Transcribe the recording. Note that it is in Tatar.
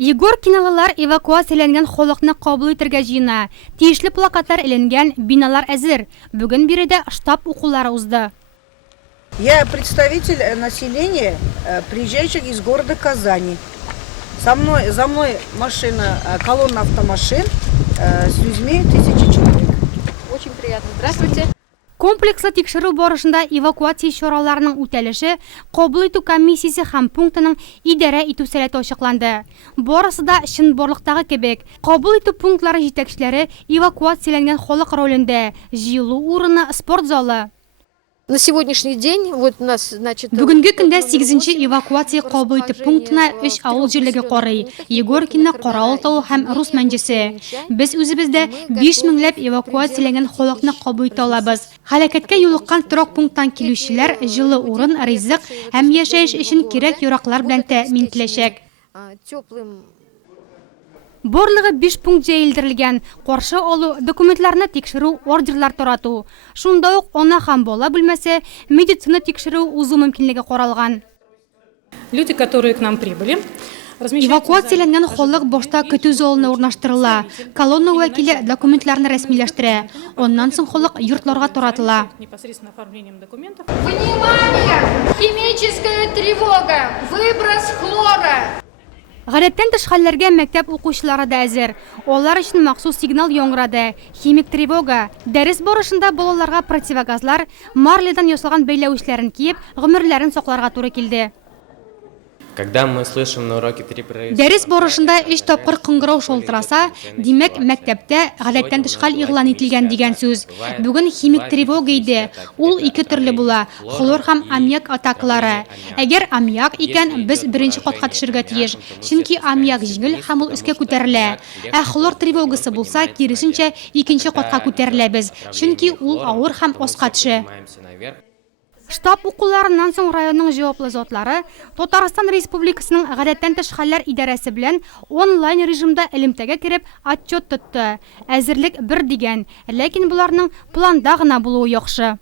Егор киналылар эвакуацияланган холыкны кабул итәргә җыена. Тиешле плакатлар эленгән, биналар әзер. Бүген биредә штаб укулары узды. Я представитель населения, приезжающих из города Казани. За мной машина, колонна автомашин с людьми, 1000 человек. Очень приятно. Здравствуйте. Комплекслы тикшерү барышында эвакуация чараларының үтәлеше, кабул итү комиссиясе һәм пунктының идарә итү сәләте ачыкланды. Барысы да чынбарлыктагы кебек. Кабул итү пунктлары җитәкчеләре эвакуацияланган халык ролендә. Җыелу урыны спорт залы. На сегодняшний день вот у нас, значит, Бүгенге көндә 8-нче эвакуация кабул итү пунктына 3 авыл җирлеге карый. Егоркина, Каравыл тау һәм Рус мәнҗесе. Без үзебездә 5000 ләп эвакуацияланган халыкны кабул итә алабыз. Һәлакәткә юлыккан торак пункттан килүчеләр җылы урын, ризык һәм яшәеш өчен кирәк яраклар белән тәэмин ителәчәк. теплым. Барлыгы 5 пункт җәелдерелгән. Каршы алу, документларны тикшерү, ордерлар тарату. Шунда ук ана һәм бала бүлмәсе, медицина тикшерү узу мөмкинлеге каралган. Люди, которые к нам прибыли, Эвакуацияланган халык башта көтү залына урнаштырыла. Колонна вәкиле документларны рәсмиләштерә. Оннан соң халык йортларга таратыла. непосредственно оформлением документов. Внимание! Химическая тревога! Выброс хлора! Гадәттән тыш хәлләргә мәктәп укучылары да әзер. Алар өчен махсус сигнал яңгырады. Химик тревога. Дәрес барышында балаларга противогазлар, марледан ясалган бәйләүчләрен киеп, гомерләрен сакларга туры килде. Когда мы слышим на уроке 3 происшествия... Дәрес барышында 3 тапкыр кыңгырау шалтыраса, димәк мәктәптә гадәттән тыш хәл игълан ителгән дигән сүз. Бүген химик тревога иде. Ул 2 төрле була: хлор һәм аммиак атакалары. Әгәр аммиак икән, без беренче катка төшәргә тиеш, чөнки аммиак җиңел һәм ул өскә күтәрелә. Ә хлор тревогасы булса, киресенчә 2нче катка күтәреләбез, чөнки ул авыр һәм аска төшә. Штаб укуларыннан соң районның җаваплы затлары Татарстан Республикасының гадәттән тыш хәлләр идарәсе белән онлайн режимда элемтәгә кереп отчет тотты. Әзерлек бер дигән, ләкин буларның планда гына булуы яхшы.